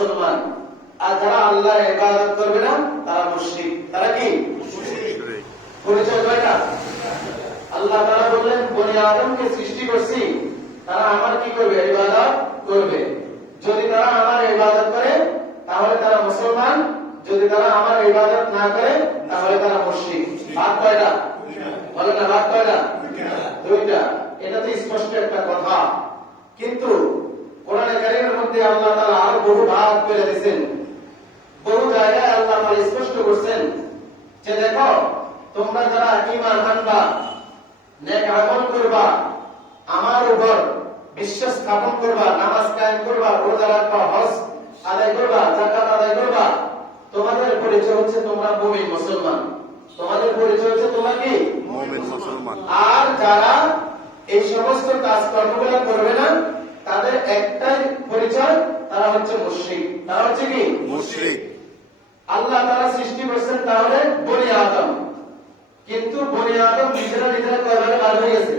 মুসলমান, আর যারা আল্লাহর ইবাদত করবে না তারা মুশরিক। তারা কি? পরিচয় কয়টা? আল্লাহ তাআলা বললেন বনি আদমকে সৃষ্টি করছি, তারা আমার কি করবে? ইবাদত করবে। যদি তারা আমার ইবাদত করে তাহলে তারা মুসলমান, যদি তারা আমার ইবাদত না করে তাহলে তারা মুশরিক। ভাগ কয়টা? বলেন না, ভাগ কয়টা? দুইটা। এটা তো স্পষ্ট একটা কথা, কিন্তু কোরআনে কারীমের মধ্যে আল্লাহ তাআলা আরো বহু ভাগ করে দিয়েছেন। বহু জায়গায় আল্লাহ তাআলা স্পষ্ট করছেন যে দেখো, তোমরা যারা ঈমান আনবা, নেক আমল করবা, আমার উপর বিশ্বাস স্থাপন করবা, নামাজ কায়েম করবা, রোজা রাখবা, হজ আদায় করবা, যাকাত আদায় করবা, তোমাদের পরিচয় হচ্ছে তোমরা মুমিন মুসলমান। তোমাদের পরিচয় হচ্ছে তোমরা কি? মুমিন মুসলমান। আর যারা এই সমস্ত কাজকর্মগুলো করবে না, তাদের একটাই পরিচয়, তারা হচ্ছে মুশরিক। তারা হচ্ছে কি? মুশরিক। আল্লাহ তাআলা সৃষ্টি করেছেন তাহলে বনি আদম, কিন্তু বনি আদম নিজেরা কয় ভাগে ভাগ হয়ে গেছে?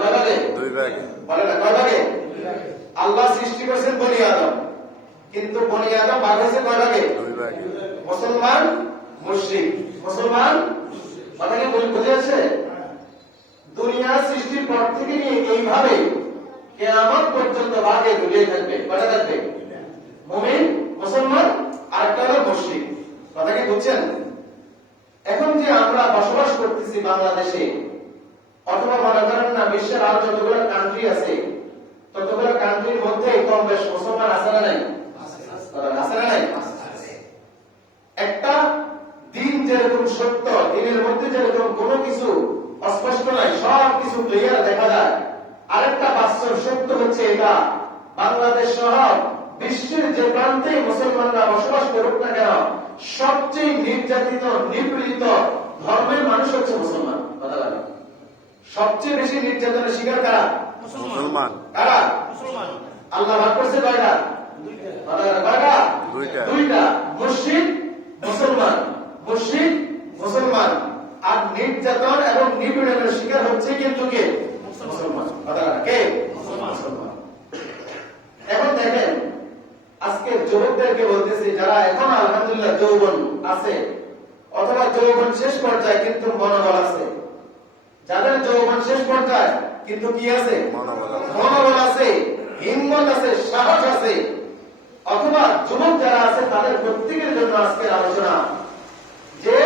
কয় ভাগে? দুই ভাগে। বলে না, কয় ভাগে? আল্লাহ সৃষ্টি করেছেন বনি আদম, কিন্তু বনি আদম ভাগ হয়েছে কয় ভাগে? দুই ভাগে। মুসলমান, মুশরিক। মুসলমান, কথা কি বুঝে আসছে? দুনিয়া সৃষ্টির পর থেকে নিয়ে এইভাবে কিয়ামত পর্যন্ত ভাগে দুলিয়ে থাকবে। কয়টা থাকবে? মুমিন, মুসলমান, আরেকটা হলো মুশরিক। কথা কি বুঝছেন? এখন যে আমরা বসবাস করতেছি বাংলাদেশে, অথবা মনে করেন না বিশ্বের আর যতগুলো কান্ট্রি আছে, ততগুলো কান্ট্রির মধ্যে কম বেশ মুসলমান আছে না নাই? আছে না নাই? একটা দিন যেরকম সত্য, দিনের মধ্যে যেরকম কোনো কিছু অস্পষ্ট নাই, সব কিছু ক্লিয়ার দেখা যায়। আরেকটা বাস্তব সত্য হচ্ছে এটা, বাংলাদেশ সহ বিশ্বের যে প্রান্তে মুসলমানরা বসবাস করুক না কেন, সবচেয়ে নির্যাতিত, নিপীড়িত ধর্মের মানুষ হচ্ছে মুসলমান। কথা বলে, সবচেয়ে বেশি নির্যাতনের শিকার কারা? মুসলমান। কারা? মুসলমান। আল্লাহ ভাগ করছে কয়টা? কয়টা? দুইটা। মুশরিক, মুসলমান। মুশরিক, মুসলমান। আর নির্যাতন এবং নিপীড়নের শিকার হচ্ছে কিন্তু কে? মুসলমান। কথা কে? মুসলমান। এখন দেখেন, আজকে যুবকদেরকে বলতেছি, যারা এখন আলহামদুলিল্লাহ যৌবন আছে অথবা যৌবন শেষ পর্যায়ে কিন্তু মনোবল আছে, যাদের যৌবন শেষ পর্যায়ে কিন্তু কি আছে? মনোবল আছে, হিম্মত আছে, সাহস আছে, অথবা যুবক যারা আছে, তাদের প্রত্যেকের জন্য আজকের আলোচনা যে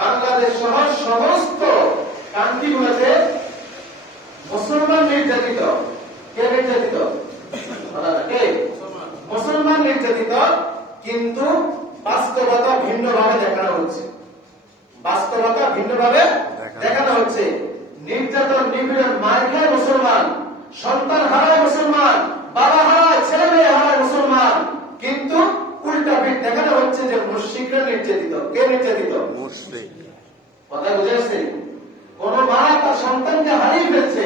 বাংলাদেশ সহ সমস্ত কান্ট্রিগুলোতে মুসলমান নির্যাতিত। কে নির্যাতিত? কে? মুসলমান নির্যাতিত, কিন্তু বাস্তবতা ভিন্নভাবে দেখানো হচ্ছে। বাস্তবতা ভিন্নভাবে দেখানো হচ্ছে। নির্যাতন, নিপীড়ন, মার খায় মুসলমান, সন্তান হারায় মুসলমান, বাবা হারায়, ছেলে মেয়ে হারায় মুসলমান, কিন্তু উল্টা পিঠ দেখানো হচ্ছে যে মুশরিকরা নির্যাতিত। কে নির্যাতিত? মুশরিক। কথা বুঝে আসছে? কোন মা তার সন্তানকে হারিয়ে ফেলছে,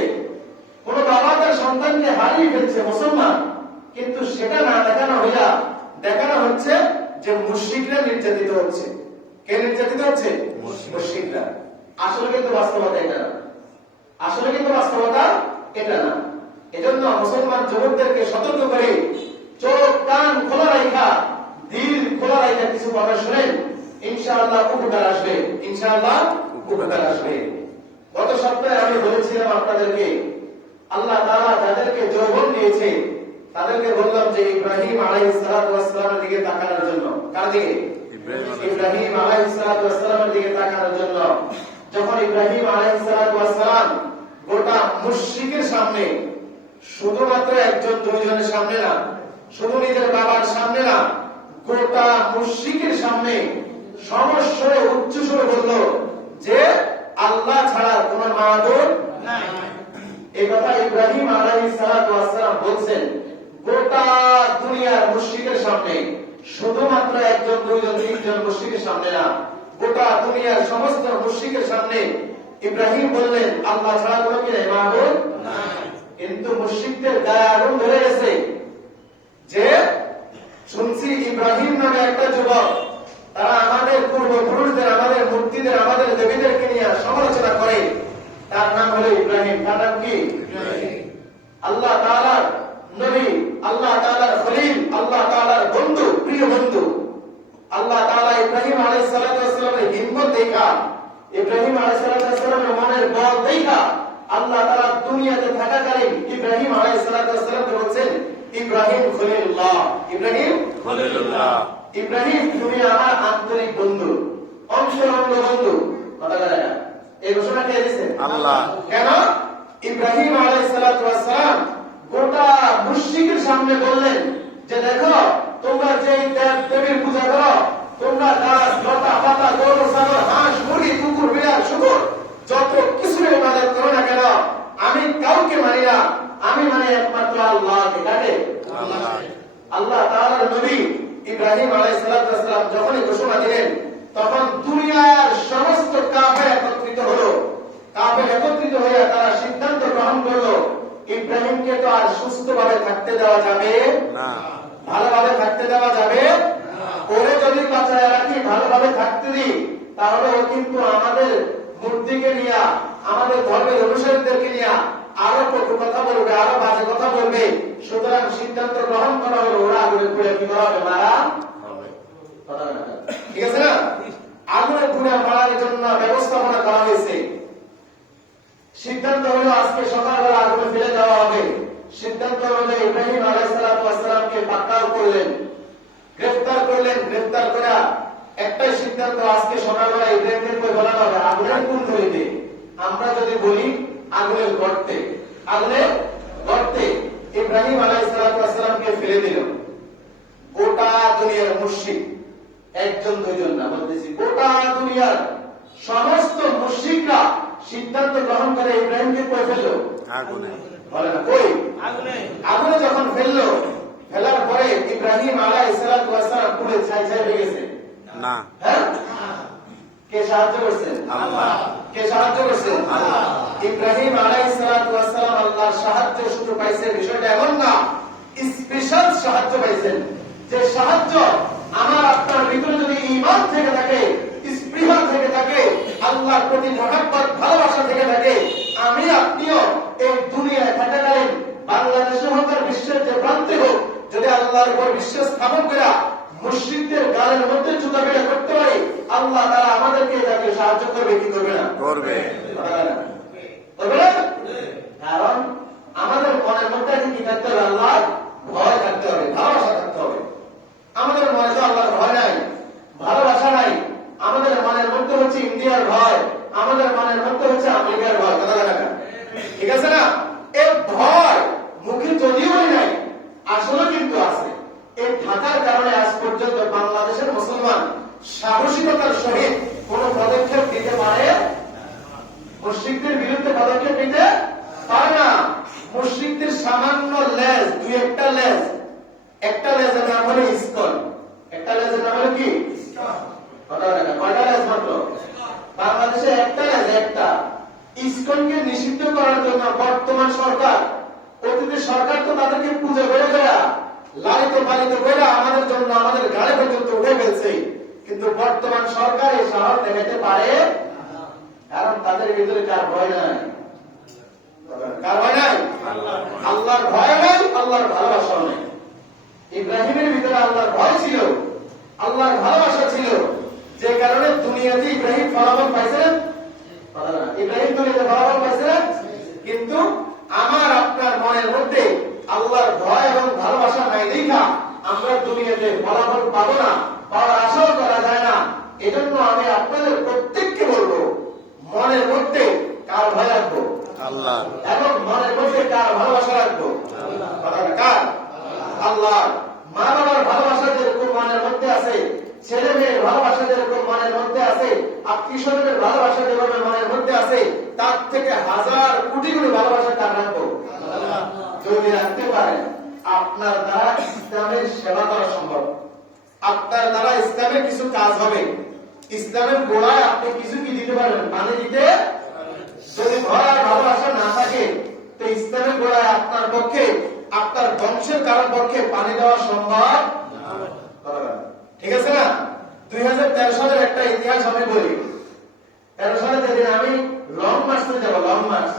কোন বাবা তার সন্তানকে হারিয়ে ফেলছে মুসলমান, কিন্তু সেটা না দেখানো হইয়া দেখানো হচ্ছে যে মুশরিকরা নির্যাতিত হচ্ছে। কে নির্যাতিত হচ্ছে? মুশরিকরা। আসলে কিন্তু বাস্তবতা এটা না। আসলে কিন্তু বাস্তবতা এটা না। এজন্য মুসলমান যুবকদেরকে সতর্ক করে চোখ কান খোলা রাখা, দিল খোলা রাখা কিছু কথা শুনেন, ইনশাআল্লাহ উপকার আসবে। ইনশাআল্লাহ উপকার আসবে। গত সপ্তাহে আমি বলেছিলাম আপনাদেরকে, আল্লাহ তাআলা যাদেরকে যৌবন দিয়েছে তাদেরকে বললাম যে ইব্রাহিম আলাইহিস সালাতু ওয়াস সালামের দিকে তাকানোর জন্য। কার দিকে? ইব্রাহিম আলাইহিস সালাতু ওয়াস সালামের দিকে তাকানোর জন্য। যখন ইব্রাহিম আলাইহিস সালাতু ওয়াস সালাম গোটা মুশরিকের সামনে, শুধুমাত্র একজন দুইজনের সামনে না, শুধু নিজের বাবার সামনে না, গোটা মুশরিকের সামনে সমস্বরে উচ্চ স্বরে বলল যে আল্লাহ ছাড়া কোন মাবুদ নাই। এই কথা ইব্রাহিম আলাইহিস সালাতু ওয়াস সালাম বলছেন গোটা দুনিয়ার মুশরিকের সামনে, শুধুমাত্র একজন দুইজন তিনজন মুশরিকের সামনে না, গোটা দুনিয়ার সমস্ত মুশরিকের সামনে ইব্রাহিম বললেন আল্লাহ ছাড়া কোনো কি মাবুদ নাই। কিন্তু মুশরিকদের গায়ে আগুন ধরে গেছে যে শুনছি ইব্রাহিম নামে একটা যুবক, তারা আমাদের পূর্বপুরুষদের, আমাদের মূর্তিদের, আমাদের দেবীদেরকে নিয়ে সমালোচনা করে। তার নাম হলো ইব্রাহিম। তার নাম কি? আল্লাহ তাআলার নবী, আল্লাহ তাআলার খলিল, আল্লাহ তাআলার প্রিয় বন্ধু, আল্লাহ তাআলা ইব্রাহিম আলাইহিস সালাতু ওয়াস সালামের হিম্মত দেখা, ইব্রাহিম আলাইহিস সালাতু ওয়াস সালামের মনের বল দেখা আল্লাহ তাআলা দুনিয়াতে থাকাকালীন ইব্রাহিম আলাইহিস সালাতু ওয়াস সালামকে বলছেন, ইব্রাহিম খলিলুল্লাহ, ইব্রাহিম খলিলুল্লাহ, ইব্রাহিম তুমি আমার আন্তরিক বন্ধু, অংশরঙ্গ বন্ধু। কথা বলে না, এই ঘোষণা কে দিয়েছেন? আল্লাহ। কেন? ইব্রাহিম আলাইহিস সালাতু ওয়াস সালাম গোটা মুশরিকের সামনে বললেন যে দেখো, তোমরা যে দেব দেবীর পূজা করো, তোমরা গাছ লতা পাতা গরু ছাগল হাঁস মুরগি কুকুর বিড়াল শুকুর যত কিছু ইবাদত করো না কেন, আমি কাউকে মানি না, আমি মানে একমাত্র আল্লাহকে। কাকে? আল্লাহ। আল্লাহ তাআলার নবী ইব্রাহিম আলাইহিস সালাতু ওয়াস সালাম যখনই ঘোষণা দিলেন, তখন দুনিয়ার সমস্ত কাফের একত্রিত হলো। কাফের একত্রিত হয়ে তারা সিদ্ধান্ত গ্রহণ করলো, ইব্রাহিমকে তো আর সুস্থভাবে থাকতে দেওয়া যাবে না, ভালোভাবে থাকতে দেওয়া যাবে না। ওরে যদি বাঁচায় রাখি, ভালোভাবে থাকতে দিই, তাহলে ও কিন্তু আমাদের মূর্তিকে নিয়ে, আমাদের ধর্মের অনুসারীদেরকে নিয়ে আরো কটু কথা বলবে, আরো বাজে কথা বলবে। সুতরাং সিদ্ধান্ত গ্রহণ করা হলো, ওরা আগুনে পুড়ে কি করা হবে? মারা হবে। ঠিক আছে না? আগুনে পুড়ে মারার জন্য ব্যবস্থাপনা করা হয়েছে। সিদ্ধান্ত হলো আজকে সকালবেলা আগুনে ফেলে দেওয়া হবে। সিদ্ধান্ত হলো ইব্রাহিম আলাইহিস সালাতু ওয়াস সালামকে পাকড়াও করলেন, গ্রেফতার করলেন। গ্রেফতার করা একটাই সিদ্ধান্ত, আজকে সকালবেলা ইব্রাহিমকে কই বলানো হবে আগুনের কোন নদীতে? আমরা যদি বলি আগুনের গর্তে, আগুনের গর্তে ইব্রাহিম আলাইহিস সালাতু ওয়াস সালামকে ফেলে দিল। গোটা দুনিয়ার মুশরিক, একজন দুইজন না, বলতেছি গোটা দুনিয়ার সমস্ত মুশরিকরা সিদ্ধান্ত গ্রহণ করে ইব্রাহিমকে কই ফেললো? আগুনে। বলে না কই? আগুনে। আগুনে যখন ফেললো, ফেলার পরে ইব্রাহিম আলাইহিস সালাতু ওয়াস সালাম পুড়ে ছাই ছাই হয়ে গেছে না? হ্যাঁ। কে সাহায্য করছেন? আল্লাহ। কে সাহায্য করছেন? আল্লাহ। ইব্রাহিম আলাইহিস সালাতু ওয়াস সালাম আল্লাহর সাহায্য শুধু পাইছেন, বিষয়টা এমন না, স্পেশাল সাহায্য পাইছেন। যে সাহায্য আমার আপনার ভিতরে যদি ঈমান থেকে থাকে, স্পৃহা থেকে থাকে, আল্লাহর প্রতি মহব্বত ভালোবাসা থেকে থাকে, আমি আপনিও এই দুনিয়ায় থাকাকালীন বাংলাদেশে হোক আর বিশ্বের যে প্রান্তে হোক, যদি আল্লাহর উপর বিশ্বাস স্থাপন করা মুশরিকদের গালের মধ্যে জুতা পেটা করতে পারি, আল্লাহ তারা আমাদেরকে তাকে সাহায্য করবে কি করবে না? করবে। কারণ আমাদের মনের মধ্যে কি থাকতে হবে? আল্লাহর ভয় থাকতে হবে, ভালোবাসা থাকতে হবে। আমাদের মনে তো আল্লাহর ভয় নাই, ভালোবাসা নাই। আমাদের মনের মধ্যে হচ্ছে ইন্ডিয়ার ভয়, আমাদের মনের মধ্যে হচ্ছে আমেরিকার ভয়। কথা বলে না? ঠিক আছে না? এই ভয় মুখে যদিও নাই, আসলে কিন্তু আছে। এই থাকার কারণে আজ পর্যন্ত বাংলাদেশের মুসলমান সাহসিকতার সহিত কোন পদক্ষেপ নিতে পারে, মুশরিকদের বিরুদ্ধে পদক্ষেপ নিতে পারে না। মুশরিকদের সামান্য লেজ, দুই একটা লেজ, একটা লেজের নাম হলো ইসকন। একটা লেজের নাম হলো কি? কয়টা লেজ মাত্র? বাংলাদেশে একটা লেজ, একটা। ইসকনকে নিষিদ্ধ করার জন্য বর্তমান সরকার, অতীতের সরকার তো তাদেরকে পুজো করে দেয়া, লালিত পালিত করে আমাদের জন্য আমাদের গাড়ি পর্যন্ত উঠে ফেলছে। কিন্তু বর্তমান সরকার এই সাহস দেখাতে পারে, কারণ তাদের ভিতরে কার ভয় নাই? কার ভয় নাই? আল্লাহর ভয় নাই, আল্লাহর ভালোবাসা নেই। ইব্রাহিমের ভিতরে আল্লাহর ভয় ছিল, আল্লাহর ভালোবাসা ছিল, যে কারণে দুনিয়াতে ইব্রাহিম ফলাফল পাইছেন। ইব্রাহিম দুনিয়াতে ফলাফল পাইছেন, কিন্তু আমার আপনার মনের মধ্যে আল্লাহর ভয় এবং ভালোবাসা নাই দেখা আমরা দুনিয়াতে ফলাফল পাবো না, পাওয়ার আশাও করা যায় না। এজন্য আমি আপনাদের প্রত্যেককে বলবো, মনের মধ্যে কার ভয় রাখবো? আল্লাহ। এবং মনের মধ্যে কার ভালোবাসা রাখবো? কার? আল্লাহ। মা বাবার ভালোবাসা যেরকম মনের মধ্যে আছে, ছেলে মেয়ের ভালোবাসা যেরকম মনের মধ্যে আছে, আত্মীয় স্বজনের ভালোবাসা যেভাবে মনের মধ্যে আছে, তার থেকে হাজার কোটি কোটি ভালোবাসা কার রাখবো? যদি রাখতে পারেন, আপনার দ্বারা ইসলামের সেবা করা সম্ভব, আপনার দ্বারা ইসলামের কিছু কাজ হবে। ইসলামের গোড়ায় আপনি কিছু কি দিতে পারবেন? পানি দিতে। যদি ভয় আর ভালোবাসা না থাকে, তো ইসলামের গোড়ায় আপনার পক্ষে, আপনার বংশের কারোর পক্ষে পানি দেওয়া সম্ভব। ঠিক আছে না? 2013 সালের একটা ইতিহাস আমি বলি। 13 সালে যেদিন আমি লং মার্চে যাব, লং মার্চ,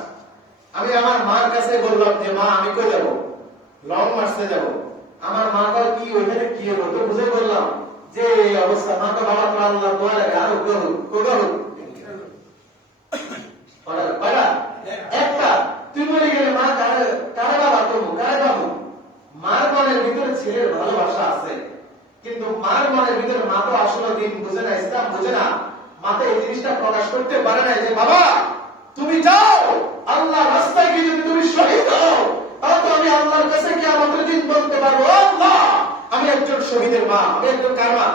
আমি আমার মার কাছে বললাম যে মা আমি কই যাব? লং মার্চে যাব। আমার মা কল কি ওইখানে কি হলো তো বুঝে বললাম যে এই অবস্থা। মা তো বাবা তো আল্লাহ দোয়া লাগে আরো করুক করুক একটা তুই বলে গেলে মা কারে বাবা তবু কারে বাবু। মার মনের ভিতরে ছেলের ভালোবাসা আছে, কিন্তু মার মনের ভিতরে মা তো আসলে দিন বুঝে না, ইসলাম বুঝে না। মাতে এই জিনিসটা প্রকাশ করতে পারে না যে বাবা তুমি যাও আল্লাহ রাস্তায় গিয়ে যদি তুমি শহীদ হও তাহলে তো আমি আল্লাহর কাছে কিয়ামতের দিন বলতে পারবো আল্লাহ আমি একজন শহীদের মা, আমি একজন কার মা?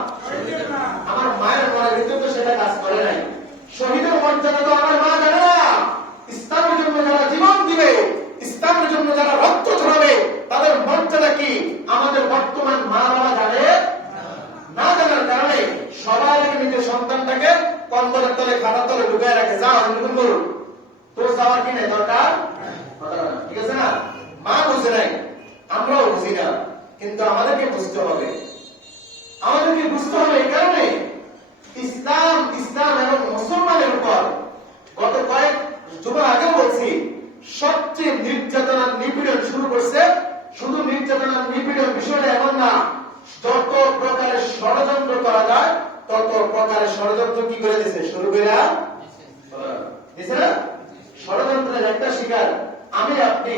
আমার মায়ের মনের ভিতরে তো সেটা কাজ করে নাই। শহীদের মর্যাদা তো আমার মা জানে না। ইসলামের জন্য যারা জীবন দিবে, ইসলামের জন্য যারা রক্ত ঝরাবে তাদের মর্যাদা কি আমাদের বর্তমান মা বাবা জানে না। জানার কারণে সবার আগে নিজের সন্তানটাকে কম্বলের তলে খাতার তলে ঢুকায় রাখে, যাও এরকম করুন, তোর যাওয়ার কি নেই দরকার, ঠিক আছে না? মা বুঝে নাই, আমরাও বুঝি না, কিন্তু আমাদেরকে বুঝতে হবে। আমাদেরকে বুঝতে হবে এই কারণে ইসলাম এবং মুসলমানের উপর গত কয়েক জুমা আগেও বলছি সবচেয়ে নির্যাতন নিপীড়ন শুরু করছে। শুধু নির্যাতন নিপীড়ন বিষয়টা এমন না, যত প্রকারের ষড়যন্ত্র করা যায় তত প্রকারের ষড়যন্ত্র কি করে দিয়েছে শুরু করে দিয়েছে না। ষড়যন্ত্রের একটা শিকার আমি আপনি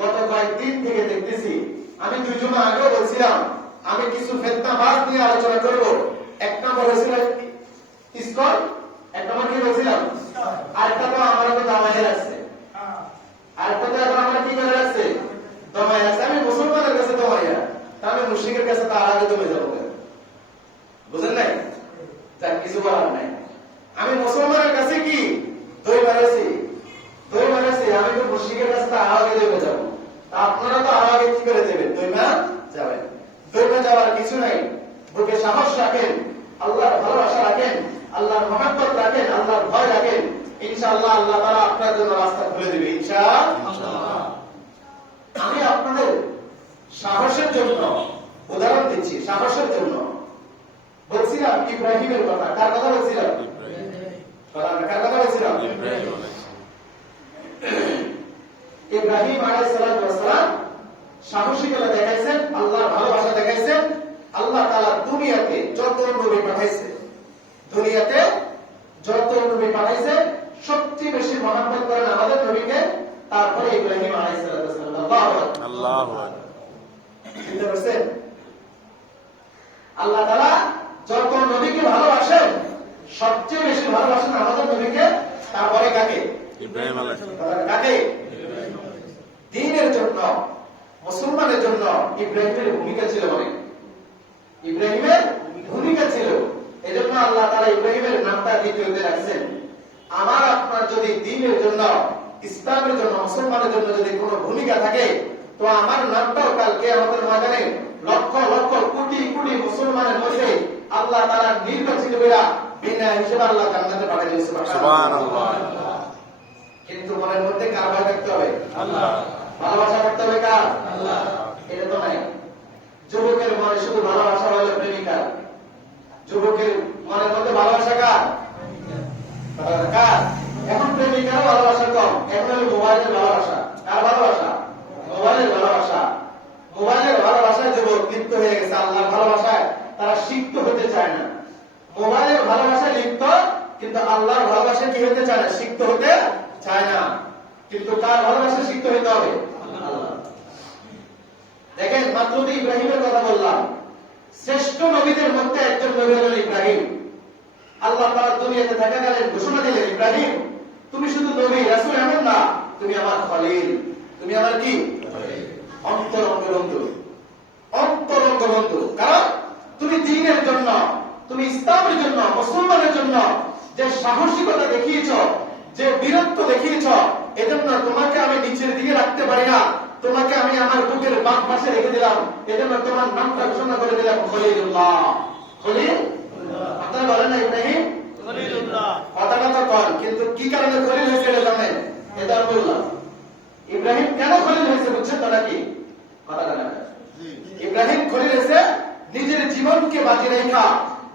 গত কয়েকদিন থেকে দেখতেছি। আমি 2 জুমা আগেও বলছিলাম আমি কিছু ফিতনাবাজ নিয়ে আলোচনা করব। এক নম্বর হয়েছিল ইসকন, এক নম্বর কি বলছিলাম, আরেকটা তো আমার তো দামাইয়ে রাখছে, আরেকটা তো এখন আমার কি করে রাখছে, দমাই আছে। আমি মুসলমানের কাছে দমাইয়া, আমি মুশরিকের কাছে তার আগে দমে যাবো, বুঝেন নাই? যার কিছু বলার নাই। আমি মুসলমানের কাছে কি দই মারেছি, আমি তো মুশরিকের কাছে তার আগে দমে যাবো। আপনারা তো আগে কি করে দেবেন, দইমা যাবেন। দইমা যাওয়ার কিছু নাই। বুকে সাহস রাখেন, আল্লাহর ভালোবাসা রাখেন, আল্লাহর মহব্বত রাখেন, আল্লাহর ভয় রাখেন, ইনশাআল্লাহ আল্লাহ তাআলা আপনার জন্য রাস্তা খুলে দিবে ইনশাআল্লাহ। আমি আপনাদের সাহসের জন্য উদাহরণ দিচ্ছি, সাহসের জন্য বলছিলাম ইব্রাহিমের কথা। কার কথা বলছিলাম? কার কথা বলছিলাম? ইব্রাহিম আলাইহিস সালাম সাহসিকতা দেখাইছেন, আল্লাহর ভালোবাসা দেখাইছেন। আল্লাহ তাআলা দুনিয়াতে যত নবী পাঠাইছে, দুনিয়াতে যত নবী পাঠাইছে সবচেয়ে বেশি মহব্বত করেন আমাদের নবীকে, তারপরে ইব্রাহিম আলাইহিস সালাম। আল্লাহু আকবার। চিন্তা করছেন? আল্লাহ তাআলা যত নবীকে ভালোবাসেন সবচেয়ে বেশি ভালোবাসেন আমাদের নবীকে, তারপরে কাকে? ইব্রাহিম আলাইহিস সালাম। কাকে? দ্বীনের জন্য, মুসলমানের জন্য ইব্রাহিমের ভূমিকা ছিল অনেক। ইব্রাহিমের ভূমিকা ছিল, এজন্য আল্লাহ তাআলা ইব্রাহিমের নামটা দ্বিতীয়তে রাখছেন। আমার আপনার যদি দ্বীনের জন্য, ইসলামের জন্য, মুসলমানের জন্য যদি কোনো ভূমিকা থাকে তো আমার নামটাও কালকে আমাদের ময়দানে লক্ষ লক্ষ কোটি কোটি মুসলমানের মধ্যে আল্লাহ তাআলা নির্বাচিত করে বিনা হিসেবে আল্লাহ জান্নাতে পাঠিয়ে দিয়েছে। সুবহানাল্লাহ। কিন্তু মনের মধ্যে কার ভয় থাকতে হবে? আল্লাহ। ভালোবাসা করতে হবে কার? আল্লাহ। এটা তো নাই। যুবকের মনে শুধু ভালোবাসা হলো প্রেমিকার, যুবকের মনের মধ্যে ভালোবাসা কার? কার? এখন প্রেমিকারও ভালোবাসা কম, এখন হলো মোবাইলের ভালোবাসা। কার ভালোবাসা? মোবাইলের ভালোবাসা। মোবাইলের ভালোবাসায় যুবক লিপ্ত হয়ে গেছে, আল্লাহর ভালোবাসায় তারা সিক্ত হতে চায় না। মোবাইলের ভালোবাসায় লিপ্ত, কিন্তু আল্লাহর ভালোবাসা কি হতে চায় না, সিক্ত হতে চায় না। কিন্তু কার ভালোবাসা সিক্ত হতে হবে? আল্লাহ। দেখেন, মাত্র তো ইব্রাহিমের কথা বললাম, শ্রেষ্ঠ নবীদের মধ্যে একজন নবী হলেন ইব্রাহিম। আল্লাহ তাআলা দুনিয়াতে থাকাকালীন ঘোষণা দিলেন, ইব্রাহিম তুমি শুধু নবী রাসূল এমন না, তুমি আমার খলিল, তুমি আমার কি অন্তরঙ্গ বন্ধু, অন্তরঙ্গ বন্ধু। কারণ তুমি দ্বীনের জন্য, তুমি ইসলামের জন্য, মুসলমানের জন্য যে সাহসিকতা দেখিয়েছ, যে বীরত্ব দেখিয়েছ, এজন্য তোমাকে আমি নিচের দিকে রাখতে পারি না, তোমাকে আমি আমার বুকের বাম পাশে রেখে দিলাম। এজন্য তোমার নামটা ঘোষণা করে দিলাম খলিলুল্লাহ। খলিল আপনারা বলেন না ইব্রাহিম খলিলুল্লাহ, কথাটা তো কন, কিন্তু কি কারণে খলিল হয়েছে এটা জানেন? এটা বললাম। ইব্রাহিম কেন খলিল হয়েছে বুঝছেন তো নাকি? কথাটা না, ইব্রাহিম খলিল হয়েছে নিজের জীবনকে বাজি রেখা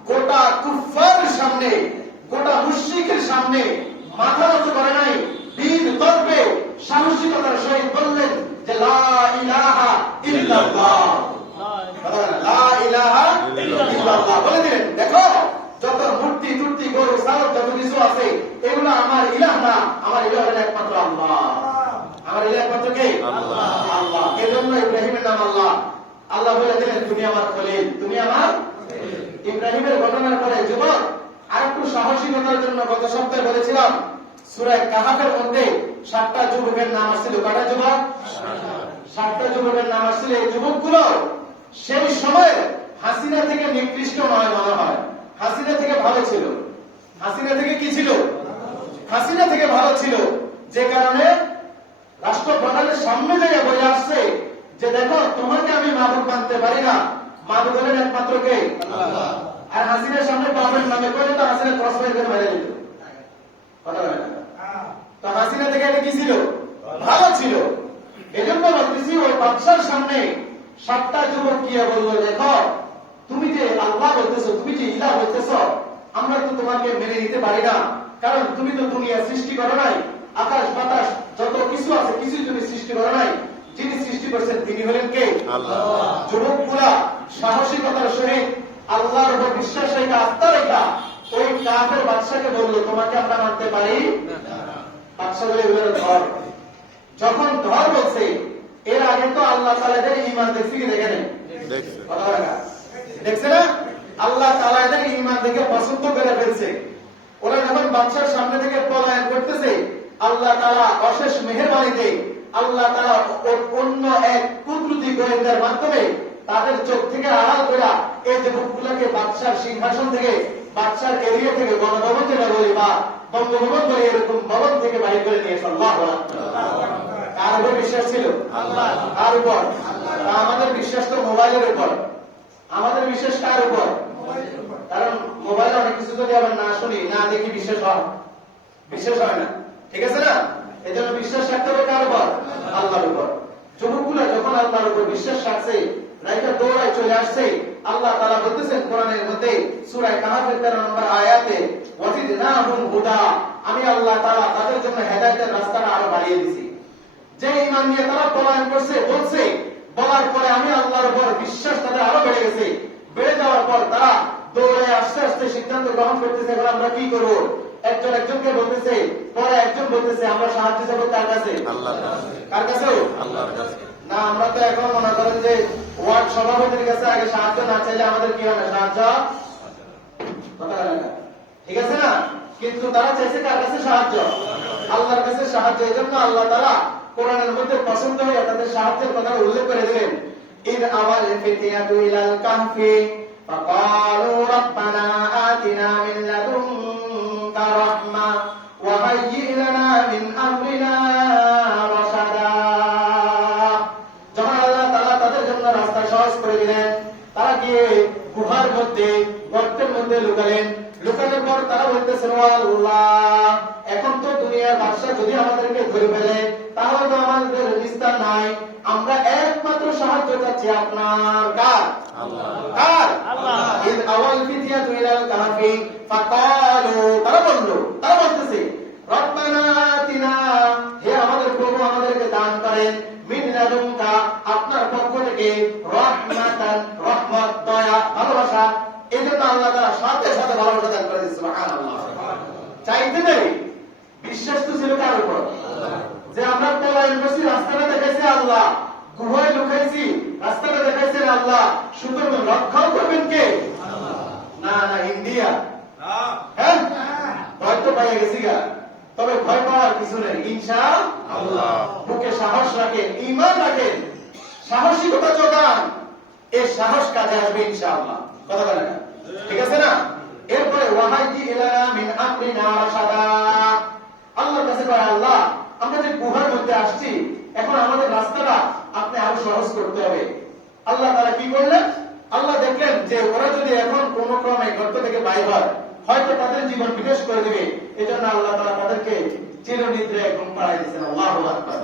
গোটা কুফফারের সামনে, গোটা মুশরিকের সামনে মাথা নত করে নাই, বীর দর্পে সাহসিকতার সহিত বললেন যে লা ইলাহা ইল্লাল্লাহ, লা ইলাহা ইল্লাল্লাহ বলে দিলেন। দেখো যত মূর্তি টুর্তি গরু ছাগল যত কিছু আছে এগুলো আমার ইলাহ না, আমার ইলাহ হলো একমাত্র আল্লাহ। আমার ইলাহ একমাত্র কে? আল্লাহ। আল্লাহ। এজন্য ইব্রাহিমের নাম আল্লাহ। আল্লাহ বলে দিলেন তুমি আমার খলিল, তুমি আমার। ইব্রাহিমের ঘটনার পরে যুবক আরেকটু সাহসিকতার জন্য গত সপ্তাহে বলেছিলাম সূরা কাহাফের মধ্যে 7টা যুবকের নাম আসছিল। কয়টা যুবক? 7টা যুবকের নাম আসছিল। এই যুবকগুলো সেই সময় হাসিনা থেকে নিকৃষ্ট নয় মনে হয়, হাসিনা থেকে ভালো ছিল। হাসিনা থেকে কি ছিল? হাসিনা থেকে ভালো ছিল, যে কারণে রাষ্ট্রপ্রধানের সামনে থেকে বলে আসছে যে দেখো তোমাকে আমি মাবুদ মানতে পারি না, মাবুদ হলেন একমাত্র কে? আল্লাহ। আর হাসিনার সামনে বাবার নামে করে তো হাসিনা ক্রস ফায়ার করে মেরে দিত। কথা বলে না তো হাসিনা থেকে এটা কি ছিল? ভালো ছিল। এজন্য বলতেছি ওই বাদশার সামনে 7টা যুবক কি বললো দেখো তুমি যে আল্লাহ বলতেছো, তুমি যে ইলাহ বলতেছো, আমরা তো তোমাকে মেনে নিতে পারি না, কারণ তুমি তো দুনিয়া সৃষ্টি করো নাই, আকাশ বাতাস যত কিছু আছে কিছুই তুমি সৃষ্টি করো নাই, যিনি সৃষ্টি করেছেন তিনি হলেন কে? আল্লাহ। যুবকগুলা সাহসিকতার সহিত আল্লাহর উপর বিশ্বাস রেখা আস্থা রেখা ওই কাফের বাদশাকে বললো তোমাকে আমরা মানতে পারি না। বাদশা বলে এগুলো ধর। যখন ধর বলছে এর আগে তো আল্লাহ তাআলা এদের ঈমান দেখছি কি দেখে নেই? দেখছে না? আল্লাহ তাআলা এদের ঈমান দেখে পছন্দ করে ফেলছে। ওরা যখন বাদশার সামনে থেকে পলায়ন করতেছে আল্লাহ তাআলা অশেষ মেহেরবানিতে আল্লাহ তাআলা অন্য এক কুদরতি গোয়েন্দার মাধ্যমে তাদের চোখ থেকে আড়াল করে এই যুবকগুলোকে বাদশার সিংহাসন থেকে, বাদশার এরিয়া থেকে, গণভবন যেটা বলি বা বঙ্গভবন বলি এরকম ভবন থেকে বাইর করে নিয়েছে। আল্লাহু আকবার। কার উপর বিশ্বাস ছিল? আল্লাহ। কার উপর? আল্লাহ। আমাদের বিশ্বাস তো মোবাইলের উপর। আমাদের বিশ্বাস কার উপর? মোবাইলের উপর। কারণ মোবাইলে অনেক কিছু যদি আমরা না শুনি না দেখি বিশ্বাস হয়? বিশ্বাস হয় না, ঠিক আছে না? এই জন্য বিশ্বাস রাখতে হবে কার উপর? আল্লাহর উপর। যুবকগুলা যখন আল্লাহর উপর বিশ্বাস রাখছে রাইটা দৌড়ায় চলে আসছে। আল্লাহ তাআলা বলতেছেন কোরআনের মধ্যে সূরা কাহফের 13 নম্বর আয়াতে ওয়াজিদনাহুম হুদা, আমি আল্লাহ তাআলা তাদের জন্য হেদায়েতের রাস্তাটা আরো বাড়িয়ে দিয়েছি। যে ঈমান নিয়ে তারা পলায়ন করছে বলছে, বলার পরে আমি আল্লাহর উপর বিশ্বাস তাদের আরো বেড়ে গেছে। বেড়ে যাওয়ার পর তারা দৌড়ে আস্তে আস্তে সিদ্ধান্ত গ্রহণ করতেছে এবার আমরা কি করব। একজন একজনকে বলতেছে, পরে একজন বলতেছে আমরা সাহায্য চাইবো কার কাছে? আল্লাহর কাছে। কার কাছে? আল্লাহর কাছে। না আমরা তো এখন মনে করেন যে ওয়ার্ড সভাপতির কাছে আগে সাহায্য না চাইলে আমাদের কি হবে? সাহায্য কথা বলে না, ঠিক আছে না? কিন্তু তারা চাইছে কার কাছে? সাহায্য আল্লাহর কাছে সাহায্য। এই জন্য আল্লাহ তাআলা কোরআনের মধ্যে পছন্দ হয়ে তাদের সাহায্যের কথা উল্লেখ করে দিলেন। ইদ আওয়াল ফিতিয়াতু ইলাল কাহফি ফাকালু রাব্বানা আতিনা মিন লাদুনকা রাহমা ওয়া হায়্যি লানা মিন আমরিনা রাশাদা। যখন আল্লাহ তাআলা তাদের জন্য রাস্তা সহজ করে দিলেন, তারা গিয়ে গুহার মধ্যে গর্তের মধ্যে লুকালেন। লুকানোর পর তারা বলতেছেন ও আল্লাহ এখন তো দুনিয়ার বাদশা যদি আমাদেরকে ধরে ফেলে তাহলে তো আমাদের নিস্তার নাই, আমরা একমাত্র সাহায্য চাচ্ছি আপনার। কার? আল্লাহ। কার? আল্লাহ। ইদ আওয়াল ফিতিয়াতু ইলাল কাহফি ফাকালু, তারা বলতেছে রব্বানা আতিনা, হে আমাদের প্রভু আমাদেরকে দান করেন মিন লাদুনকা, আপনার পক্ষ থেকে রাহমাতান, রহমত, দয়া, ভালোবাসা। এই জন্য আল্লাহ তাআলা সাথে সাথে ভালোবাসা দান করে দিয়েছে। সুবহানাল্লাহ। চাইতে নেই, বিশ্বাস তো ছিল কার উপর? যে আমরা পলায়ন করছি রাস্তাটা দেখাইছে আল্লাহ, গুহায় লুকাইছি রাস্তাটা দেখাইছেন আল্লাহ, সুতরাং রক্ষাও করবেন কে? না না ইন্ডিয়া। হ্যাঁ ভয় তো পাইয়া গেছি গা, তবে ভয় পাওয়ার কিছু নেই ইনশাআল্লাহ। বুকে সাহস রাখেন, ঈমান রাখেন, সাহসিকতা যোগান, এই সাহস কাজে আসবে ইনশাআল্লাহ। কথা বলেন না, ঠিক আছে না? এরপরে ওয়াহাইয়ি ইলানা মিন আমরিনা রাশাদা, আল্লাহর কাছে বলে আল্লাহ আমরা যে গুহার মধ্যে আসছি এখন আমাদের রাস্তাটা আপনি আরো সহজ করতে হবে। আল্লাহ তাআলা কি করলেন? আল্লাহ দেখলেন যে ওরা যদি এখন কোন ক্রমে গর্ত থেকে বাইর হয় হয়তো তাদের জীবন বিনাশ করে দিবে। এজন্য আল্লাহ তাআলা তাদেরকে চিরনিদ্রায় ঘুম পাড়ায় দিয়েছেন। আল্লাহু আকবার।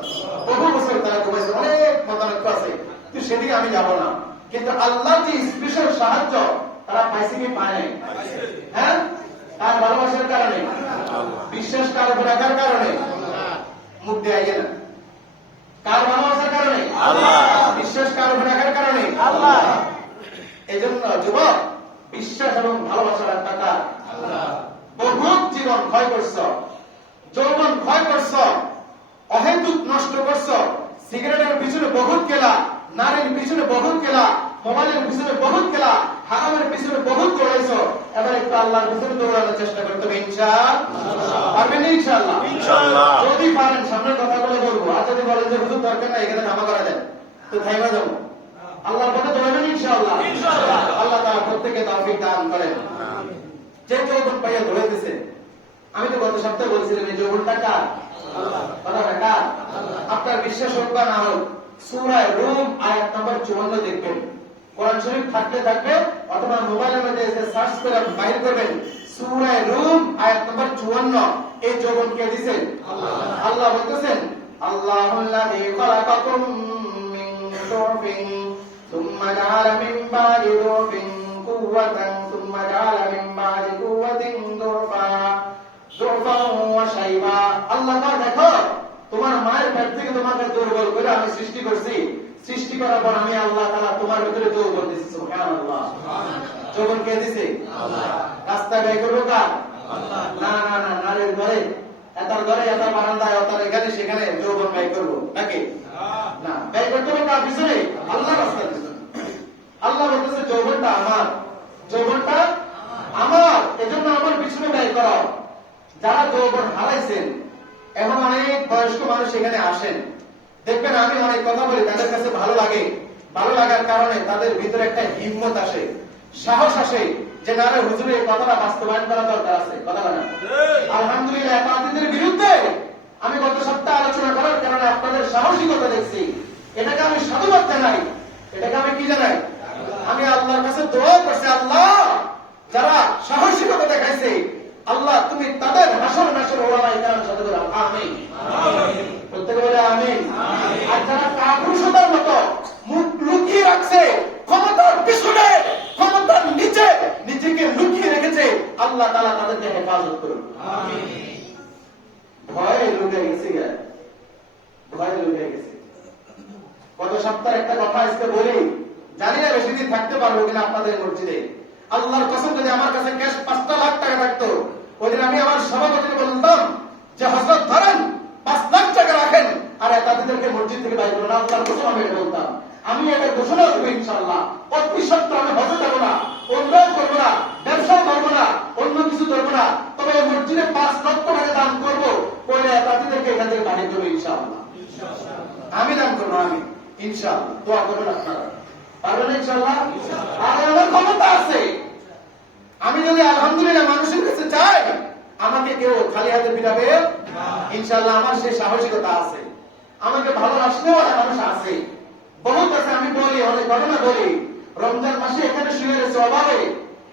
বহু বছর তারা ঘুমাইছে, অনেক মতানৈক্য আছে, কিন্তু সেদিকে আমি যাব না। কিন্তু আল্লাহর যে স্পেশাল সাহায্য তারা পাইছে কি পায় নাই? হ্যাঁ, তার ভালোবাসার কারণে, বিশ্বাস কার উপর রাখার কারণে, মুখ দিয়ে না, কার ভালোবাসার কারণে, বিশ্বাস কার উপর রাখার কারণে, আল্লাহ। এই জন্য যুবক, বিশ্বাস এবং ভালোবাসা রাখতে কার? বহুত জীবন ক্ষয় করছ, যৌবন ক্ষয় করছ, অহেতুক নষ্ট করছ, সিগারেটের পিছনে বহুত খেলা, নারীর পিছনে বহুত খেলা, মোবাইলের পিছনে বহুত খেলা, হারামের পিছনে বহুত দৌড়াইছ। এবার একটু আল্লাহর পিছনে দৌড়ানোর চেষ্টা করতে হবে। ইনশাআল্লাহ পারবেন? ইনশাআল্লাহ যদি পারেন সামনের কথাগুলো বলবো। আর যদি বলেন যে হুজুর দরকার নাই, এখানে নামা করা যায়, তো থাইমা যাবো। আল্লাহর পথে দৌড়াবেন ইনশাআল্লাহ। আল্লাহ তাআলা প্রত্যেককে তৌফিক দান করেন। যে যৌবন পাইয়া দৌড়াইতেছে, আমি তো গত সপ্তাহে বলছিলাম এই যৌবনটা কার? কথাটা কার? আপনার বিশ্বাস হোক বা না হোক, সূরা রুম আয়াত নম্বর 54 দেখবেন। কোরআন শরীফ থাকলে থাকবে, অথবা মোবাইলের মধ্যে এসে সার্চ করে বাইর করবেন। সূরা রুম আয়াত নম্বর 54। এই যৌবন কে দিয়েছেন? আল্লাহ বলতেছেন, আল্লাহুল্লাযী খালাকাকুম মিন দুফিন সুম্মা জাআলা মিন বা'দি দুফিন কুওয়াতান সুম্মা জাআলা মিন বা'দি কুওয়াতিন দুরফান ওয়া শাইবা। আল্লাহ দেখো, তোমার মায়ের পেট থেকে তোমাকে দুর্বল করে আমি সৃষ্টি করছি। সৃষ্টি করার পর আমি আল্লাহ তাআলা তোমার ভিতরে যৌবন দিয়েছি। সুবহানাল্লাহ। যৌবন কে দিয়েছে? আল্লাহ। রাস্তা ব্যয় করবো কার? আল্লাহ। না না না, নারীর ঘরে, এটার ঘরে, এটার বারান্দায়, এটার এখানে সেখানে যৌবন ব্যয় করবো নাকি? না, ব্যয় করতে হবে কার পিছনে? আল্লাহ রাস্তার পিছনে। আল্লাহ বলতেছে যৌবনটা আমার, যৌবনটা আমার, এজন্য আমার পিছনে ব্যয় করো। যারা যৌবন হারাইছেন, এখন অনেক বয়স্ক মানুষ এখানে আসেন, দেখবেন আমি অনেক কথা বলি, তাদের কাছে ভালো লাগে। ভালো লাগার কারণে তাদের ভিতরে একটা হিম্মত আসে, সাহস আসে যে না রে হুজুর, এই কথাটা বাস্তবায়ন করা দরকার আছে। কথা বলেন আলহামদুলিল্লাহ। আপনাদের বিরুদ্ধে আমি গত সপ্তাহে আলোচনা করার কারণে আপনাদের সাহসিকতা দেখছি, এটাকে আমি সাধুবাদ জানাই। এটাকে আমি কি জানাই? আমি আল্লাহর কাছে দোয়া করছি, আল্লাহ যারা সাহসিকতা দেখাইছে, আল্লাহ তুমি তাদের হাসর নাসর ওলামায়ে কেরামের সাথে বলো আমিন। প্রত্যেকে বলে আমিন। আর যারা কাপুরুষতার মতো মুখ লুকিয়ে রাখছে, ক্ষমতার পিছনে, ক্ষমতার নিচে নিজেকে লুকিয়ে রেখেছে, আল্লাহ তাআলা তাদেরকে হেফাজত করুন আমিন। ভয়ে লুকিয়ে গেছে, ভয়ে লুকিয়ে গেছে। গত সপ্তাহে একটা কথা আজকে বলি, জানি না বেশি দিন থাকতে পারবো কিনা আপনাদের মসজিদে। আল্লাহর কসম, যদি আমার কাছে ক্যাশ 5 লাখ টাকা থাকতো, ওই দিন আমি আমার সভাপতিকে বলতাম যে হযরত ধরেন 5 লাখ টাকা রাখেন, আর তাদেরকে মসজিদ থেকে বাইর করুন। আল্লাহর কসম আমি এটা বলতাম। আমি এটা ঘোষণা করবো ইনশাআল্লাহ, অতি সত্য আমি হজে যাবো না, অন্যায় করবো না, ব্যবসা করবো না, অন্য কিছু করবো না, তবে মসজিদে 5 লক্ষ টাকা দান করবো, করে তাদেরকে এখান থেকে বাইর করবো ইনশাআল্লাহ। আমি দান করবো, আমি ইনশাআল্লাহ। দোয়া করবেন আপনারা, পারবেন ইনশাআল্লাহ। আর আমার ক্ষমতা আছে, আমি যদি আলহামদুলিল্লাহ মানুষের কাছে চাই, আমাকে কেউ খালি হাতে পিটাবে ইনশাআল্লাহ। আমার সেই সাহসিকতা আছে, আমাকে ভালোবাসলেও মানুষ আছে, বহুত আছে। আমি বলি, অনেক ঘটনা বলি, রমজান মাসে এখানে শুয়ে রয়েছে অভাবে,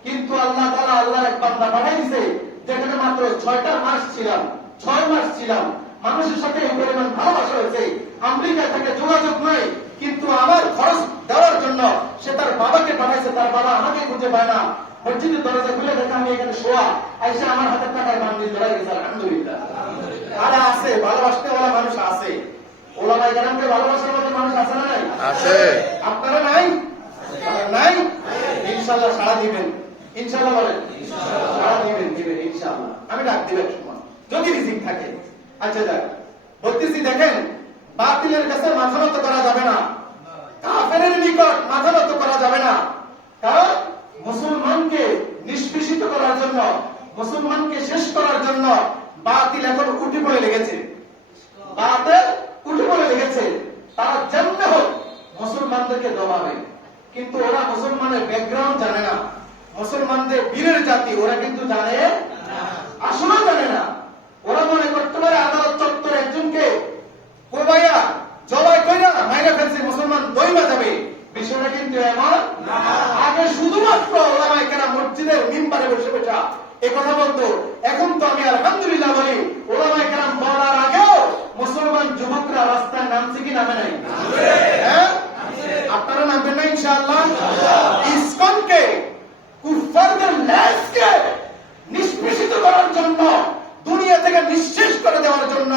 কিন্তু আল্লাহ তাআলা আল্লাহর এক বান্দা পাঠিয়ে দিয়েছে, যেখানে মাত্র 6টা মাস ছিলাম, 6 মাস ছিলাম, মানুষের সাথে এই পরিমাণ ভালোবাসা হয়েছে। আমেরিকা থেকে যোগাযোগ নাই, কিন্তু আমার খরচ দেওয়ার জন্য সে তার বাবাকে পাঠাইছে, তার বাবা আমাকে খুঁজে পায় না। মসজিদের দরজা খুলে দেখে আমি এখানে শোয়া, আইসা আমার হাতের টাকার বান্ডিল ধরে গেছে। আলহামদুলিল্লাহ। আরে আছে, ভালোবাসতে ওরা মানুষ আছে, ওলামায়ে কেরামকে ভালোবাসার মতো মানুষ আছে না নাই? আছে। আপনারা নাই? নাই? ইনশাআল্লাহ সাড়া দিবেন, ইনশাআল্লাহ বলেন সাড়া দিবেন, দিবেন ইনশাআল্লাহ। আমি ডাক দিবেন সময় যদি রিজিক থাকে। আচ্ছা যাক, বলতেছি দেখেন, বাতিলের কাছে মাথা নত করা যাবে না, কাফেরের নিকট মাথা নত করা যাবে না। কারণ মুসলমানকে নিষ্পেষিত করার জন্য, মুসলমানকে শেষ করার জন্য বাতিল এখন উঠে পড়ে লেগেছে, বাতিল উঠে পড়ে লেগেছে। তারা যেমন হোক মুসলমানদেরকে দমাবে, কিন্তু ওরা মুসলমানের ব্যাকগ্রাউন্ড জানে না, মুসলমানদের বীরের জাতি ওরা কিন্তু জানে আসলে জানে না। ওরা মনে করতে পারে আদালত চত্বর একজনকে কোবাইয়া জবাই কইরা মাইরা ফেলছে, মুসলমান দইমা যাবে, বিষয়টা কিন্তু এমন না। আগে শুধুমাত্র ওলামায়ে কেরাম মসজিদের মিম্বারে বসে বসে এই কথা বলতো। এখন তো আমি আলহামদুলিল্লাহ বলি, ওলামায়ে কেরাম বলার আগেও মুসলমান যুবকরা রাস্তায় নামছে কি নামে নাই? হ্যাঁ, আপনারা নামবেন না ইনশাআল্লাহ? ইসকনকে, কুফারদের লেজকে নিষ্পেষিত করার জন্য, দুনিয়া থেকে নিঃশেষ করে দেওয়ার জন্য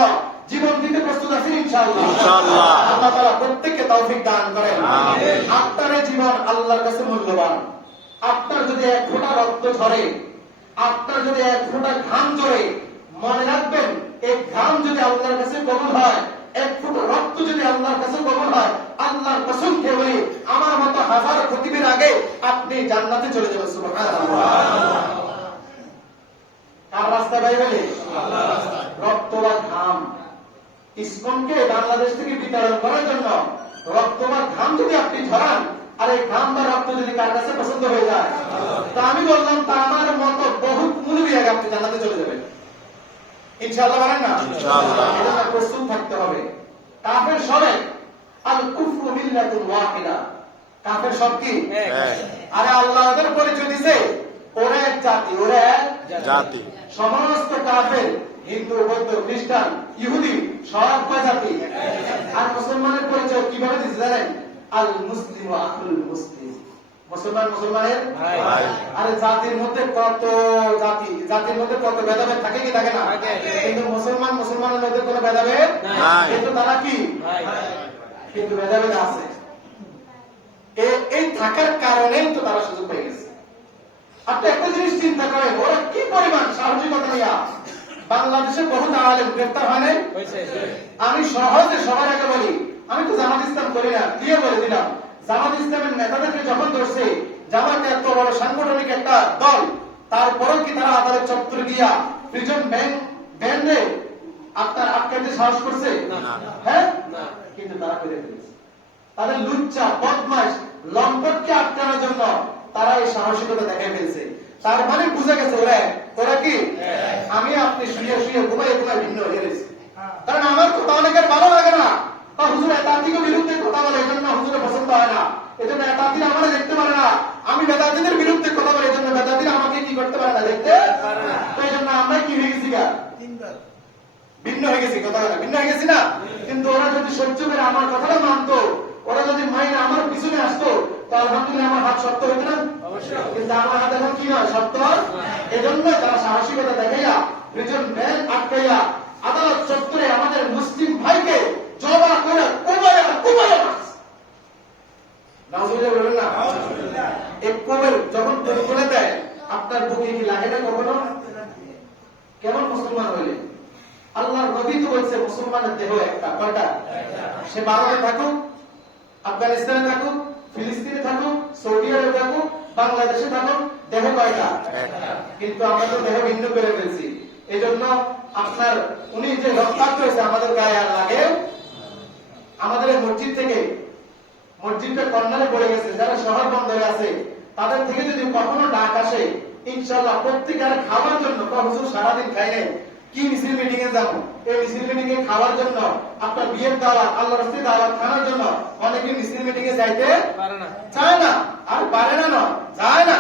জীবন দিতে প্রস্তুত আছেন। ইনশাআল্লাহ? ইনশাআল্লাহ। আল্লাহ তাআলা প্রত্যেককে তৌফিক দান করেন। আমিন। আপনার এই জীবন আল্লাহর কাছে মূল্যবান। আপনার যদি এক ফোঁটা রক্ত ঝরে, আপনার যদি এক ফোঁটা ঘাম ঝরে, মনে রাখবেন এই ঘাম যদি আল্লাহর কাছে কবুল হয়, এক ফোঁটা রক্ত যদি আল্লাহর কাছে কবুল হয়, আল্লাহর কসম খেয়ে বলি আমার মতো হাজার খতিবের আগে আপনি জান্নাতে চলে যাবেন। সুবহানাল্লাহ। কার রাস্তায় ভাই বলে? রক্ত বা ঘাম। ইসকনকে বাংলাদেশ থেকে বিতরণ করার জন্য রক্ত বা ঘাম যদি আপনি ঝরান, আর এই ঘাম বা রক্ত যদি কার কাছে পছন্দ হয়ে যায়, তা আমি বললাম তা আমার মতো বহুত মুলবি আগে আপনি জান্নাতে চলে যাবেন ইনশাআল্লাহ। বলেন না ইনশাআল্লাহ। এজন্য প্রস্তুত থাকতে হবে। কাফের সবে আল কুফরু মিল্লাতুন ওয়াহিদা। কাফের সব কি? আরে আল্লাহ ওদের পরিচয় দিয়েছে ওরা এক জাতি, ওরা এক জাতি। সমস্ত কাফের, হিন্দু, বৌদ্ধ, খ্রিস্টান, ইহুদি সব কয় জাতি। আর মুসলমানের পরিচয় কিভাবে দিচ্ছে জানেন? আল মুসলিম ওয়া আখুল মুসলিম। মুসলমান মুসলমানের ভাই। আরে জাতির মধ্যে কত জাতি, জাতির মধ্যে কত ভেদাভেদ থাকে কি থাকে না? কিন্তু মুসলমান মুসলমানের মধ্যে কোনো ভেদাভেদ নাই। কিন্তু তারা কি? কিন্তু ভেদাভেদ আছে। এই থাকার কারণেই তো তারা সুযোগ পেয়ে গেছে। আপনি একটা জিনিস চিন্তা করেন, ওরা কি পরিমাণ সাহসিকতা নিয়ে বাংলাদেশে বহুত আলেম গ্রেফতার হয় নাই? আমি সহজে সবার আগে বলি, আমি তো জামাত ইসলাম করি না, দিয়ে বলে দিলাম, জামাত ইসলামের নেতাদেরকে যখন ধরছে, জামাত এত বড় সাংগঠনিক একটা দল, তারপরেও কি তারা আদালত চত্বরে গিয়া প্রিজন ব্যান্ডে আপনার আটকাইতে সাহস করছে? হ্যাঁ, কিন্তু তারা করে ফেলেছে। তাদের লুচ্চা বদমাশ লম্পটকে আটকানোর জন্য তারা এই সাহসিকতা দেখাই ফেলছে। তার মানে বুঝা গেছে ওরা কি? আমি আপনি শুয়ে শুয়ে ঘুমাই ঘুমাই ভিন্ন হয়ে গেছি। কারণ আমার কথা অনেকের ভালো লাগে না, বা হুজুর এতাতিকে বিরুদ্ধে কথা বলে, এই জন্য হুজুরের পছন্দ হয় না, এই জন্য এতাতিরা আমাকে দেখতে পারে না। আমি বেদাতিদের বিরুদ্ধে কথা বলে, এই জন্য বেদাতিরা আমাকে কি করতে পারে না, দেখতে। তো এই জন্য আমরা কি হয়ে গেছি গা? ভিন্ন হয়ে গেছি, কথা বলে ভিন্ন হয়ে গেছি না? কিন্তু ওরা যদি সহ্য করে আমার কথাটা মানতো, ওরা যদি মাইনে আমার পিছনে আসতো, তো আলহামদুলিল্লাহ আমার হাত শক্ত হইত না। কিন্তু আমার হাত এখন কি নয়, শক্ত। এজন্য তারা সাহসিকতা দেখাইয়া প্রিজন ব্যান্ড আটকাইয়া আদালত চত্বরে আমাদের মুসলিম ভাইকে জবা করে কোবাইয়া কোবাইয়া নাউজুবিল্লাহ বলবেন না? এক কোবের যখন তৈরি করে দেয়, আপনার বুকে কি লাগে না কখনো? কেমন মুসলমান হইলে? আল্লাহর নবী তো বলছে মুসলমানের দেহ একটা, কয়টা? সে ভারতে থাকুক, আফগানিস্তানে থাকুক, ফিলিস্তিনে থাকুক, সৌদি আরবে থাকুক, বাংলাদেশে থাকুক, দেহ কয়টা? কিন্তু আমরা তো দেহ ভিন্ন করে ফেলছি। এই জন্য আপনার উনি যে রক্তাক্ত হয়েছে আমাদের গায়ে আর লাগে। আমাদের মসজিদ থেকে, মসজিদটা কর্নারে পড়ে গেছে, যারা শহর বন্দরে আছে তাদের থেকে যদি কখনো ডাক আসে, ইনশাআল্লাহ প্রত্যেকের খাওয়ার জন্য, হুজুর সারাদিন খাই নাই, কি মিছিল মিটিং এ যাবো, এই মিছিল মিটিং এ খাওয়ার জন্য, আপনার বিয়ের দাওয়াত, আল্লাহর রাস্তায় দাওয়াত খাওয়ার জন্য অনেকে মিছিল মিটিং এ যাইতে চায় না। আর পারে না, যায় না।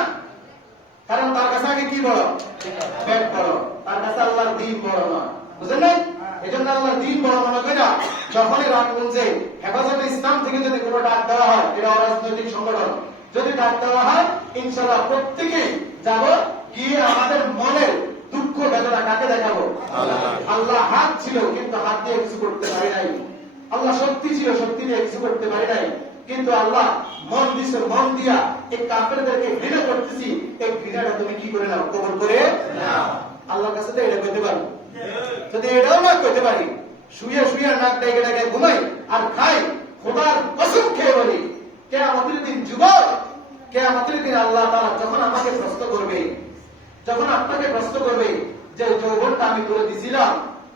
কারণ তার কাছে আগে কি বড়? পেট বড়। তার কাছে আল্লাহর দ্বীন বড় না, বুঝলেন না? এই জন্য আল্লাহর দ্বীন বড় মনে করে না, যখনই রাজগঞ্জে হেফাজতে ইসলাম থেকে যদি কোনো ডাক দেওয়া হয়, এটা অরাজনৈতিক সংগঠন, যদি ডাক দেওয়া হয়, ইনশাআল্লাহ প্রত্যেকেই যাব, গিয়ে আমাদের মনের দুঃখ বেদনা কাকে দেখাবো? আল্লাহ হাত ছিল কিন্তু হাত দিয়ে কিছু করতে পারি নাই, আল্লাহ শক্তি ছিল শক্তি দিয়ে কিছু করতে পারি নাই, কিন্তু আল্লাহ মন দিছে, মন দিয়া এই কাফেরদেরকে ঘৃণা করতেছি, এই ঘৃণাটা তুমি কি করে নাও, কবর করে নাও। আল্লাহর কাছে তো এটা কইতে পারবো। যদি এটাও না কইতে পারি, শুয়ে শুয়ে নাক ডেকে ডেকে ঘুমাই আর খাই, খোদার কসম খেয়ে বলি, কিয়ামতের দিন যুবক, কিয়ামতের দিন আল্লাহ তাআলা যখন আমাকে প্রশ্ন করবে, যখন আপনাকে প্রশ্ন করবে যে যৌবনটা আমি করে দিছিলাম,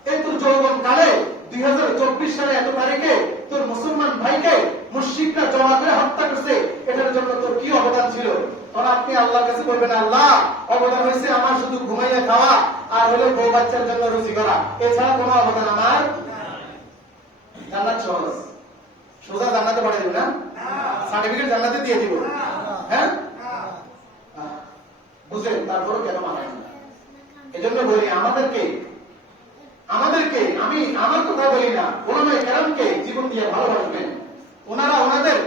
এই তোর যৌবন কালে 2024 সালে এত তারিখে তোর মুসলমান ভাইকে মুশরিকরা জমা করে হত্যা করছে, এটার জন্য তোর কি অবদান ছিল? তখন আপনি আল্লাহর কাছে বলবেন, আল্লাহ অবদান হয়েছে আমার শুধু ঘুমাইয়া খাওয়া আর হলো বউ বাচ্চার জন্য রুজি করা, এছাড়া কোনো অবদান আমার। জান্নাত সহজ, সোজা জান্নাতে পাঠিয়ে দেব না, সার্টিফিকেট জান্নাতে দিয়ে দিব। হ্যাঁ, বুঝলেন? তারপরও কেন মানায় না? এই জন্য বলি আমাদেরকে আমি আমার কথা বলি না, ওলামায়ে কেরামকে জীবন দিয়ে ভালোবাসবেন। ওনারা ওনাদের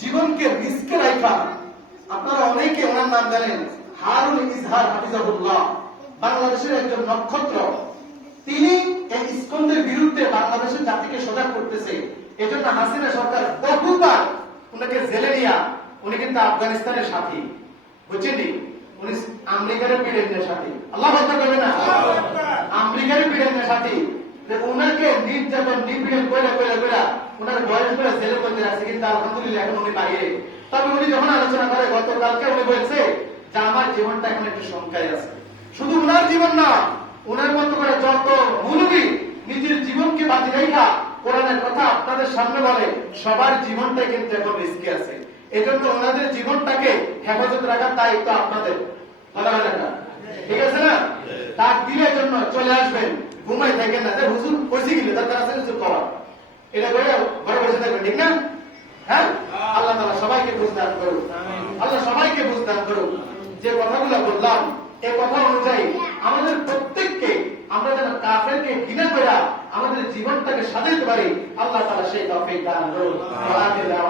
জীবনকে রিস্কে রাখা, আপনারা অনেকে ওনার নাম জানেন, হারুন ইজহার হাফিজাহুল্লাহ, বাংলাদেশের একজন নক্ষত্র। তিনি এই ইস্কনদের বিরুদ্ধে বাংলাদেশের জাতিকে সজাগ করতেছে। এজন্য হাসিনা সরকার বহুবার উনাকে জেলে নিয়া, উনি কিন্তু আফগানিস্তানের সাথী, বুঝছেন, উনি আমেরিকার প্রেসিডেন্টের সাথী। আল্লাহু আকবার বলবেন না? আমেরিকার প্রেসিডেন্টের সাথী। উনাকে নির্যাতন নিপীড়ন করে করে করে উনার বয়স করে জেলের মধ্যে রাখছে, কিন্তু আলহামদুলিল্লাহ এখন উনি বাইরে। তবে উনি যখন আলোচনা করে গতকালকে উনি বলছে যে আমার জীবনটা এখন একটু শঙ্কায় আছে। শুধু উনার জীবন না, উনার মতো করে যত মুলবি নিজের জীবনকে বাজি রেখা কোরআনের কথা আপনাদের সামনে বলে, সবার জীবনটাই কিন্তু এখন রিস্কে আছে। এজন্য ওনাদের জীবনটাকে হেফাজত রাখার দায়িত্ব আপনাদের, বলা হয় না? ঠিক আছে না? তার দিনের জন্য চলে আসবেন, ঘুমাই থাকেন না যে হুজুর কইছি গেলে দরকার আছে হুজুর করা, এটা করে ঘরে বসে থাকবেন, ঠিক না? হ্যাঁ, আল্লাহ তাআলা সবাইকে বুঝদান করুন, আল্লাহ সবাইকে বুঝদান করুন। যে কথাগুলো বললাম এই কথা অনুযায়ী আমাদের প্রত্যেককে, আমরা যেন কাফেরকে ঘৃণা করে আমাদের জীবনটাকে সাজাইতে পারি, আল্লাহ তাআলা সেই তৌফিক দান করুন। আলহামদুলিল্লাহ।